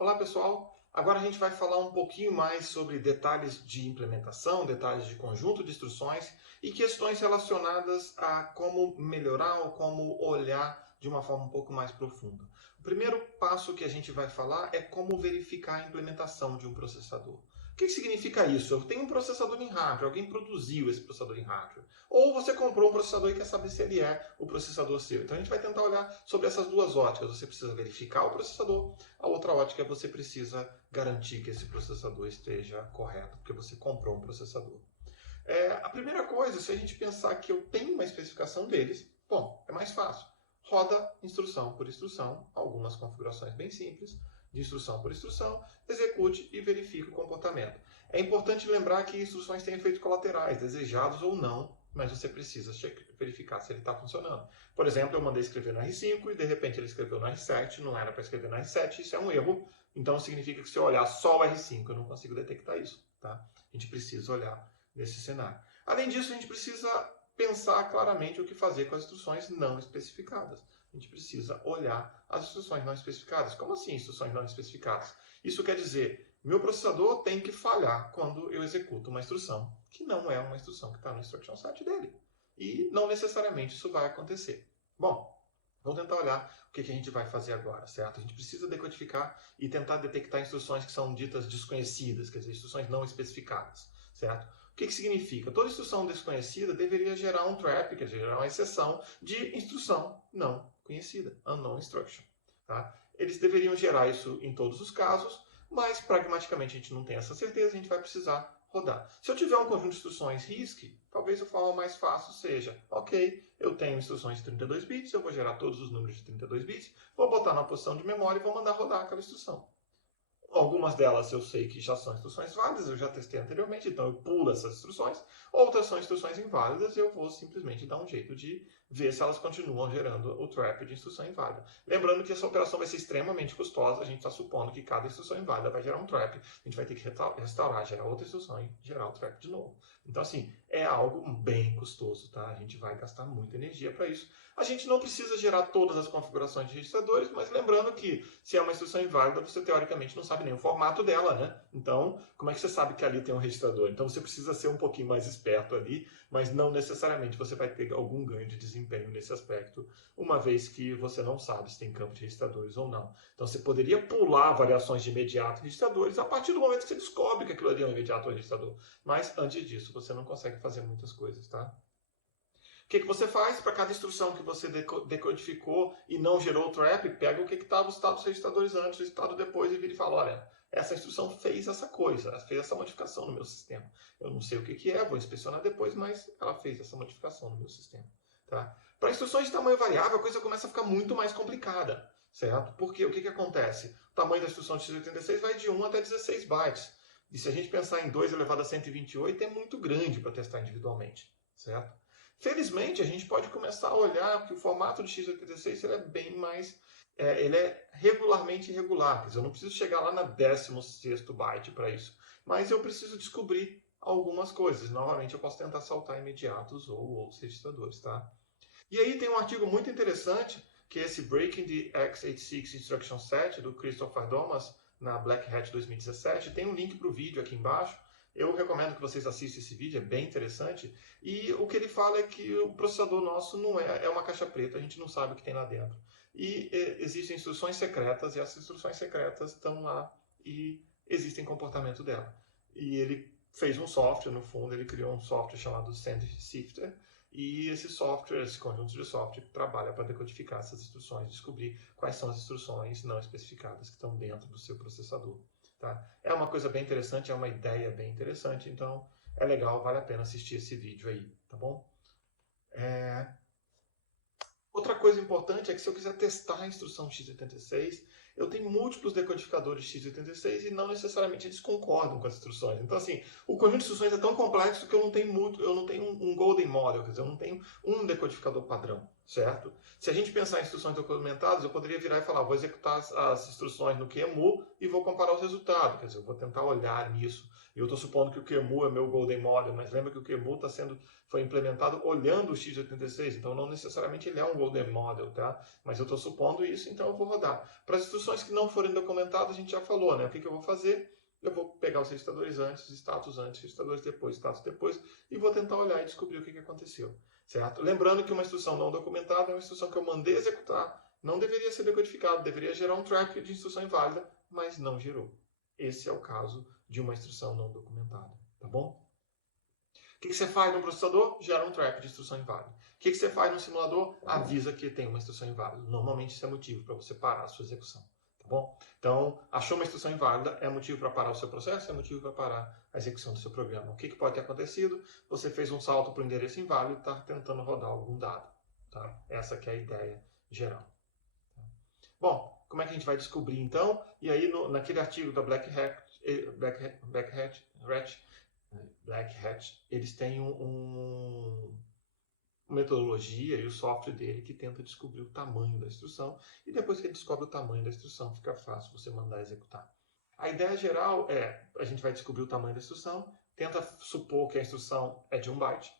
Olá pessoal, agora a gente vai falar um pouquinho mais sobre detalhes de implementação, detalhes de conjunto de instruções e questões relacionadas a como melhorar ou como olhar de uma forma um pouco mais profunda. O primeiro passo que a gente vai falar é como verificar a implementação de um processador. O que significa isso? Eu tenho um processador em hardware, alguém produziu esse processador em hardware. Ou você comprou um processador e quer saber se ele é o processador seu. Então a gente vai tentar olhar sobre essas duas óticas. Você precisa verificar o processador, a outra ótica é você precisa garantir que esse processador esteja correto, porque você comprou um processador. A primeira coisa, se a gente pensar que eu tenho uma especificação deles, bom, é mais fácil. Roda instrução por instrução, algumas configurações bem simples, de instrução por instrução, execute e verifique o comportamento. É importante lembrar que instruções têm efeitos colaterais, desejados ou não, mas você precisa verificar se ele está funcionando. Por exemplo, eu mandei escrever no R5 e de repente ele escreveu no R7, não era para escrever no R7, isso é um erro, então significa que se eu olhar só o R5 eu não consigo detectar isso. Tá? A gente precisa olhar nesse cenário. Além disso, a gente precisa pensar claramente o que fazer com as instruções não especificadas. A gente precisa olhar as instruções não especificadas. Como assim instruções não especificadas? Isso quer dizer, meu processador tem que falhar quando eu executo uma instrução que não é uma instrução que está no instruction set dele. E não necessariamente isso vai acontecer. Bom, vamos tentar olhar o que a gente vai fazer agora, certo? A gente precisa decodificar e tentar detectar instruções que são ditas desconhecidas, quer dizer, instruções não especificadas, certo? O que significa? Toda instrução desconhecida deveria gerar um trap, quer dizer, gerar uma exceção de instrução não conhecida, unknown instruction. Tá? Eles deveriam gerar isso em todos os casos, mas pragmaticamente a gente não tem essa certeza, a gente vai precisar rodar. Se eu tiver um conjunto de instruções RISC, talvez a forma mais fácil seja, ok, eu tenho instruções de 32 bits, eu vou gerar todos os números de 32 bits, vou botar na posição de memória e vou mandar rodar aquela instrução. Algumas delas eu sei que já são instruções válidas, eu já testei anteriormente, então eu pulo essas instruções. Outras são instruções inválidas e eu vou simplesmente dar um jeito de ver se elas continuam gerando o trap de instrução inválida. Lembrando que essa operação vai ser extremamente custosa, a gente está supondo que cada instrução inválida vai gerar um trap, a gente vai ter que restaurar, gerar outra instrução e gerar o trap de novo. Então, assim, é algo bem custoso, tá? A gente vai gastar muita energia para isso. A gente não precisa gerar todas as configurações de registradores, mas lembrando que se é uma instrução inválida, você teoricamente não sabe nem o formato dela, né? Então, como é que você sabe que ali tem um registrador? Então, você precisa ser um pouquinho mais esperto ali, mas não necessariamente você vai ter algum ganho de desempenho nesse aspecto, uma vez que você não sabe se tem campo de registradores ou não. Então, você poderia pular variações de imediato registradores a partir do momento que você descobre que aquilo ali é um imediato registrador. Mas, antes disso, você não consegue fazer muitas coisas, tá? O que você faz para cada instrução que você decodificou e não gerou o trap? Pega o que estava o estado dos registradores antes, o estado depois e vira e fala, olha, essa instrução fez essa coisa, fez essa modificação no meu sistema. Eu não sei o que é, vou inspecionar depois, mas ela fez essa modificação no meu sistema. Tá? Para instruções de tamanho variável, a coisa começa a ficar muito mais complicada, certo? Porque o que acontece? O tamanho da instrução de x86 vai de 1 até 16 bytes. E se a gente pensar em 2 elevado a 128, é muito grande para testar individualmente, certo? Felizmente, a gente pode começar a olhar que o formato de x86 ele é bem mais... ele é regularmente irregular. Quer dizer, eu não preciso chegar lá na 16º byte para isso. Mas eu preciso descobrir algumas coisas. Novamente, eu posso tentar saltar imediatos ou outros registradores. Tá? E aí tem um artigo muito interessante, que é esse Breaking the x86 Instruction Set, do Christopher Thomas, na Black Hat 2017. Tem um link para o vídeo aqui embaixo. Eu recomendo que vocês assistam esse vídeo, é bem interessante. E o que ele fala é que o processador nosso não é uma caixa preta, a gente não sabe o que tem lá dentro. E existem instruções secretas, e essas instruções secretas estão lá e existem comportamento dela. E ele fez um software, no fundo, ele criou um software chamado SandSifter, e esse software, esse conjunto de software, trabalha para decodificar essas instruções, descobrir quais são as instruções não especificadas que estão dentro do seu processador. Tá? É uma coisa bem interessante, é uma ideia bem interessante, então é legal, vale a pena assistir esse vídeo aí, tá bom? Outra coisa importante é que se eu quiser testar a instrução x86, eu tenho múltiplos decodificadores x86 e não necessariamente eles concordam com as instruções. Então, assim, o conjunto de instruções é tão complexo que eu não tenho um golden model, quer dizer, eu não tenho um decodificador padrão, certo? Se a gente pensar em instruções documentadas, eu poderia virar e falar, vou executar as instruções no QEMU e vou comparar os resultados. Quer dizer, eu vou tentar olhar nisso. E eu estou supondo que o QEMU é meu Golden Model, mas lembra que o QEMU foi implementado olhando o x86, então não necessariamente ele é um Golden Model, tá? Mas eu estou supondo isso, então eu vou rodar. Para as instruções que não forem documentadas, a gente já falou, né? O que eu vou fazer? Eu vou pegar os registradores antes, status antes, registradores depois, status depois, e vou tentar olhar e descobrir o que aconteceu. Certo? Lembrando que uma instrução não documentada é uma instrução que eu mandei executar, não deveria ser decodificada, deveria gerar um trap de instrução inválida, mas não gerou. Esse é o caso de uma instrução não documentada, tá bom? O que você faz no processador? Gera um trap de instrução inválida. O que você faz no simulador? Avisa que tem uma instrução inválida. Normalmente isso é motivo para você parar a sua execução. Bom, então, achou uma instrução inválida, é motivo para parar o seu processo, é motivo para parar a execução do seu programa. O que pode ter acontecido? Você fez um salto para o endereço inválido e está tentando rodar algum dado. Tá? Essa que é a ideia geral. Bom, como é que a gente vai descobrir então? E aí, naquele artigo da Black Hat, eles têm uma metodologia e o software dele que tenta descobrir o tamanho da instrução, e depois que ele descobre o tamanho da instrução, fica fácil você mandar executar. A ideia geral é, a gente vai descobrir o tamanho da instrução, tenta supor que a instrução é de 1 byte,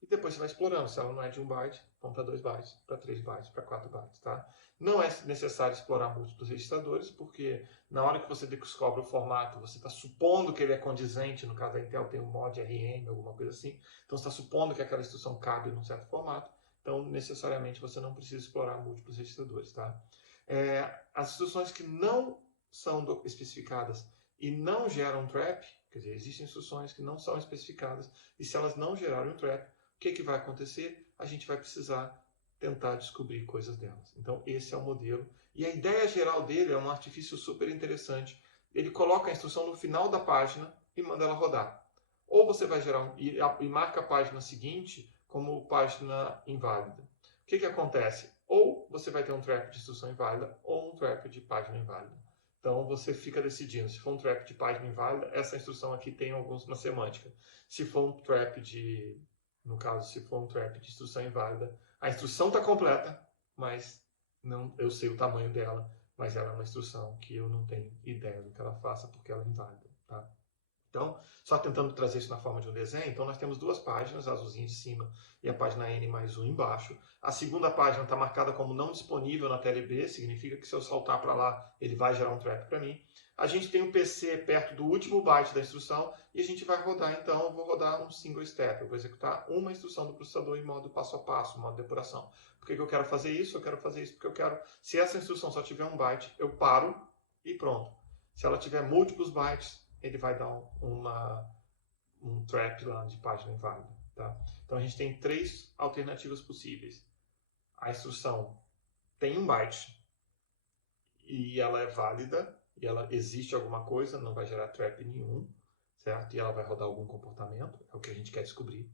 e depois você vai explorando. Se ela não é de 1 byte, vamos para 2 bytes, para 3 bytes, para 4 bytes. Tá? Não é necessário explorar múltiplos registradores, porque na hora que você descobre o formato, você está supondo que ele é condizente. No caso da Intel tem um mod RM, alguma coisa assim. Então você está supondo que aquela instrução cabe num certo formato. Então, necessariamente, você não precisa explorar múltiplos registradores. Tá? As instruções que não são especificadas e não geram trap, quer dizer, existem instruções que não são especificadas, e se elas não gerarem um trap, o que vai acontecer? A gente vai precisar tentar descobrir coisas delas. Então, esse é o modelo. E a ideia geral dele é um artifício super interessante. Ele coloca a instrução no final da página e manda ela rodar. Ou você vai gerar e marca a página seguinte como página inválida. O que acontece? Ou você vai ter um trap de instrução inválida ou um trap de página inválida. Então, você fica decidindo. Se for um trap de página inválida, essa instrução aqui tem uma semântica. Se for um trap de... No caso, se for um trap de instrução inválida, a instrução está completa, mas não, eu sei o tamanho dela, mas ela é uma instrução que eu não tenho ideia do que ela faça porque ela é inválida. Tá? Então, só tentando trazer isso na forma de um desenho, então nós temos duas páginas, a azulzinha de cima e a página N mais 1 embaixo. A segunda página está marcada como não disponível na TLB, significa que se eu saltar para lá, ele vai gerar um trap para mim. A gente tem um PC perto do último byte da instrução e a gente vai rodar, então, eu vou rodar um single step. Eu vou executar uma instrução do processador em modo passo a passo, modo depuração. Por que eu quero fazer isso? Eu quero fazer isso porque eu quero, se essa instrução só tiver 1 byte, eu paro e pronto. Se ela tiver múltiplos bytes, ele vai dar um trap lá de página inválida. Tá? Então a gente tem 3 alternativas possíveis. A instrução tem 1 byte e ela é válida, e ela existe alguma coisa, não vai gerar trap nenhum, certo? E ela vai rodar algum comportamento, é o que a gente quer descobrir.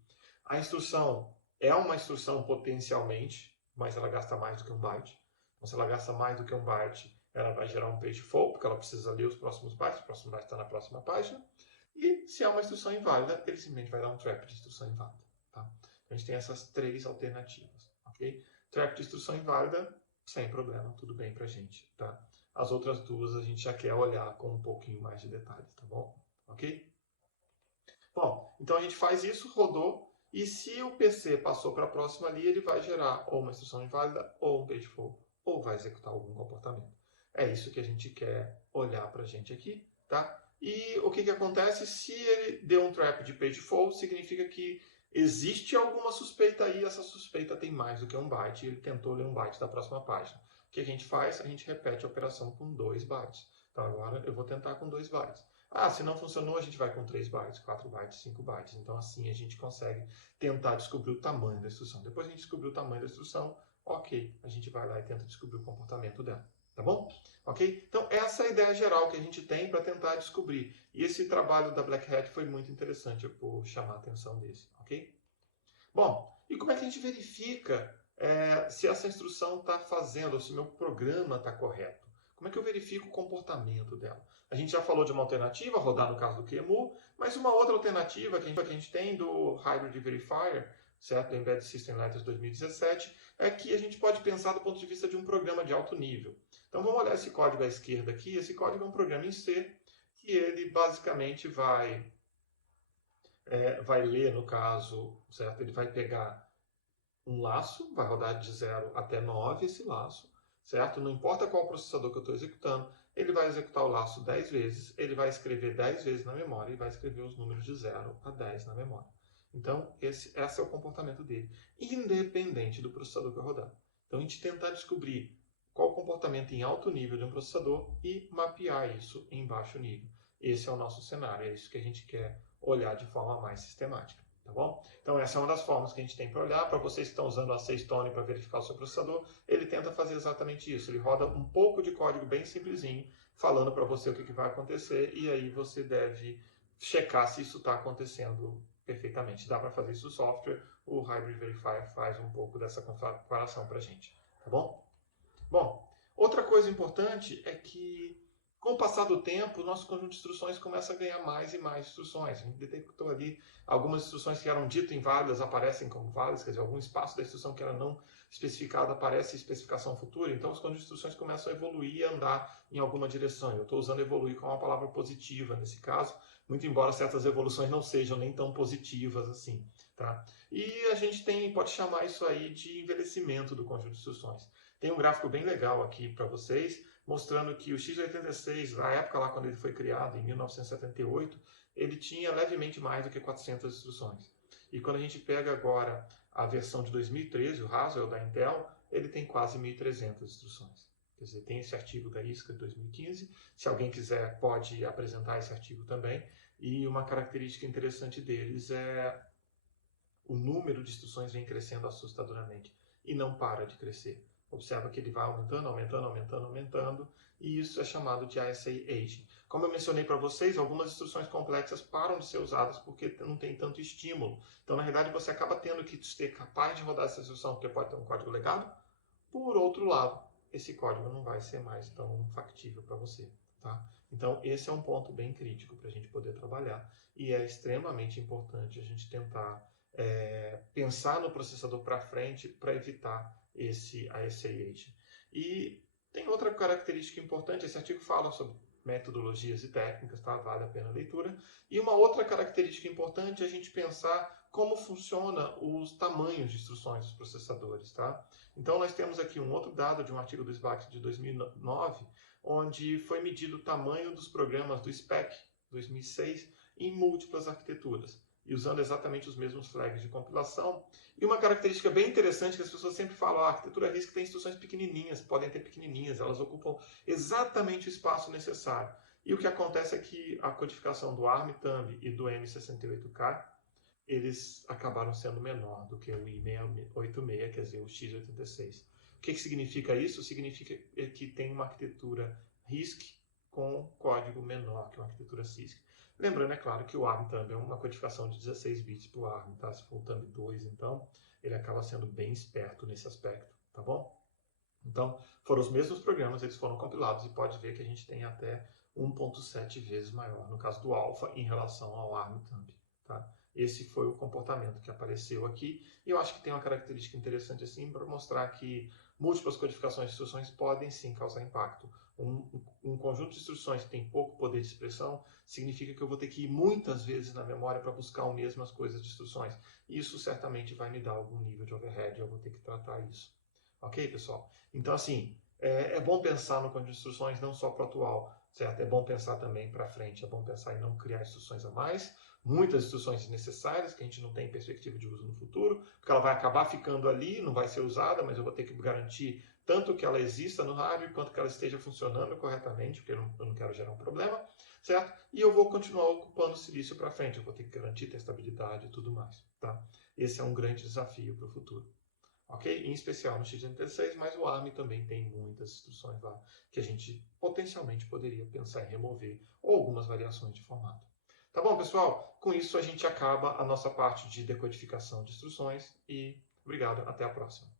A instrução é uma instrução potencialmente, mas ela gasta mais do que 1 byte. Então se ela gasta mais do que 1 byte, ela vai gerar um page fault, porque ela precisa ler os próximos bytes, o próximo byte está na próxima página. E se é uma instrução inválida, ele simplesmente vai dar um trap de instrução inválida. Tá? Então a gente tem essas 3 alternativas. Okay? Trap de instrução inválida, sem problema, tudo bem pra gente. Tá? As outras duas a gente já quer olhar com um pouquinho mais de detalhes, tá bom? Ok? Bom, então a gente faz isso, rodou, e se o PC passou para a próxima ali, ele vai gerar ou uma instrução inválida ou um page fault, ou vai executar algum comportamento. É isso que a gente quer olhar para a gente aqui, tá? E o que acontece? Se ele deu um trap de page fault, significa que existe alguma suspeita aí, essa suspeita tem mais do que 1 byte, e ele tentou ler 1 byte da próxima página. O que a gente faz? A gente repete a operação com 2 bytes. Então agora eu vou tentar com 2 bytes. Ah, se não funcionou, a gente vai com 3 bytes, 4 bytes, 5 bytes. Então assim a gente consegue tentar descobrir o tamanho da instrução. Depois a gente descobriu o tamanho da instrução, ok, a gente vai lá e tenta descobrir o comportamento dela. Tá bom? Ok? Então essa é a ideia geral que a gente tem para tentar descobrir. E esse trabalho da Black Hat foi muito interessante por chamar a atenção desse. Ok? Bom, e como é que a gente verifica se essa instrução está fazendo, ou se o meu programa está correto? Como é que eu verifico o comportamento dela? A gente já falou de uma alternativa, rodar no caso do QEMU, mas uma outra alternativa que a gente tem do Hybrid Verifier certo? Do Embedded System Letters 2017, é que a gente pode pensar do ponto de vista de um programa de alto nível. Então vamos olhar esse código à esquerda aqui. Esse código é um programa em C, que ele basicamente vai ler, no caso, certo? Ele vai pegar um laço, vai rodar de 0 até 9 esse laço, certo? Não importa qual processador que eu estou executando, ele vai executar o laço 10 vezes, ele vai escrever 10 vezes na memória e vai escrever os números de 0 a 10 na memória. Então, esse é o comportamento dele, independente do processador que eu rodar. Então, a gente tentar descobrir qual o comportamento em alto nível de um processador e mapear isso em baixo nível. Esse é o nosso cenário, é isso que a gente quer olhar de forma mais sistemática. Tá bom? Então essa é uma das formas que a gente tem para olhar. Para vocês que estão usando o Aceitone para verificar o seu processador, ele tenta fazer exatamente isso. Ele roda um pouco de código bem simplesinho, falando para você o que vai acontecer, e aí você deve checar se isso está acontecendo perfeitamente. Dá para fazer isso no software, o Hybrid Verifier faz um pouco dessa comparação para a gente. Tá bom? Bom, outra coisa importante é que com o passar do tempo, o nosso conjunto de instruções começa a ganhar mais e mais instruções. A gente detectou ali algumas instruções que eram ditas inválidas aparecem como válidas, quer dizer, algum espaço da instrução que era não especificado aparece em especificação futura. Então, os conjuntos de instruções começam a evoluir e andar em alguma direção. Eu estou usando evoluir como uma palavra positiva nesse caso, muito embora certas evoluções não sejam nem tão positivas assim. Tá? E a gente pode chamar isso aí de envelhecimento do conjunto de instruções. Tem um gráfico bem legal aqui para vocês, mostrando que o x86, na época lá quando ele foi criado, em 1978, ele tinha levemente mais do que 400 instruções. E quando a gente pega agora a versão de 2013, o Haswell da Intel, ele tem quase 1.300 instruções. Quer dizer, tem esse artigo da ISCA de 2015, se alguém quiser pode apresentar esse artigo também, e uma característica interessante deles é o número de instruções vem crescendo assustadoramente e não para de crescer. Observa que ele vai aumentando, aumentando, aumentando, aumentando, e isso é chamado de ISA Aging. Como eu mencionei para vocês, algumas instruções complexas param de ser usadas porque não tem tanto estímulo. Então, na realidade, você acaba tendo que ser capaz de rodar essa instrução, porque pode ter um código legado. Por outro lado, esse código não vai ser mais tão factível para você. Tá? Então, esse é um ponto bem crítico para a gente poder trabalhar, e é extremamente importante a gente tentar pensar no processador para frente para evitar esse ISA Aging. E tem outra característica importante, esse artigo fala sobre metodologias e técnicas, tá? Vale a pena a leitura. E uma outra característica importante é a gente pensar como funciona os tamanhos de instruções dos processadores. Tá? Então nós temos aqui um outro dado de um artigo do SBAC de 2009, onde foi medido o tamanho dos programas do SPEC 2006 em múltiplas arquiteturas, e usando exatamente os mesmos flags de compilação. E uma característica bem interessante que as pessoas sempre falam, a arquitetura RISC tem instruções pequenininhas, podem ter pequenininhas, elas ocupam exatamente o espaço necessário. E o que acontece é que a codificação do ARM Thumb e do M68K, eles acabaram sendo menor do que o i686, quer dizer, o x86. O que significa isso? Significa que tem uma arquitetura RISC com código menor que uma arquitetura CISC. Lembrando, é claro, que o ARM também é uma codificação de 16 bits para o ARM, tá? Se for o Thumb 2, então, ele acaba sendo bem esperto nesse aspecto, tá bom? Então, foram os mesmos programas, eles foram compilados, e pode ver que a gente tem até 1.7 vezes maior, no caso do Alpha, em relação ao ARM Thumb, tá? Esse foi o comportamento que apareceu aqui, e eu acho que tem uma característica interessante assim para mostrar que múltiplas codificações de instruções podem sim causar impacto. Um conjunto de instruções que tem pouco poder de expressão significa que eu vou ter que ir muitas vezes na memória para buscar as mesmas coisas de instruções. Isso certamente vai me dar algum nível de overhead, eu vou ter que tratar isso. Ok, pessoal? Então, assim, é bom pensar no conjunto de instruções não só para o atual, certo? É bom pensar também para frente, é bom pensar em não criar instruções a mais, muitas instruções desnecessárias que a gente não tem perspectiva de uso no futuro, porque ela vai acabar ficando ali, não vai ser usada, mas eu vou ter que garantir tanto que ela exista no hardware, quanto que ela esteja funcionando corretamente, porque eu não quero gerar um problema, certo? E eu vou continuar ocupando o silício para frente, eu vou ter que garantir testabilidade e tudo mais, tá? Esse é um grande desafio para o futuro. Ok? Em especial no x86, mas o ARM também tem muitas instruções lá que a gente potencialmente poderia pensar em remover, ou algumas variações de formato. Tá bom, pessoal? Com isso a gente acaba a nossa parte de decodificação de instruções, e obrigado, até a próxima.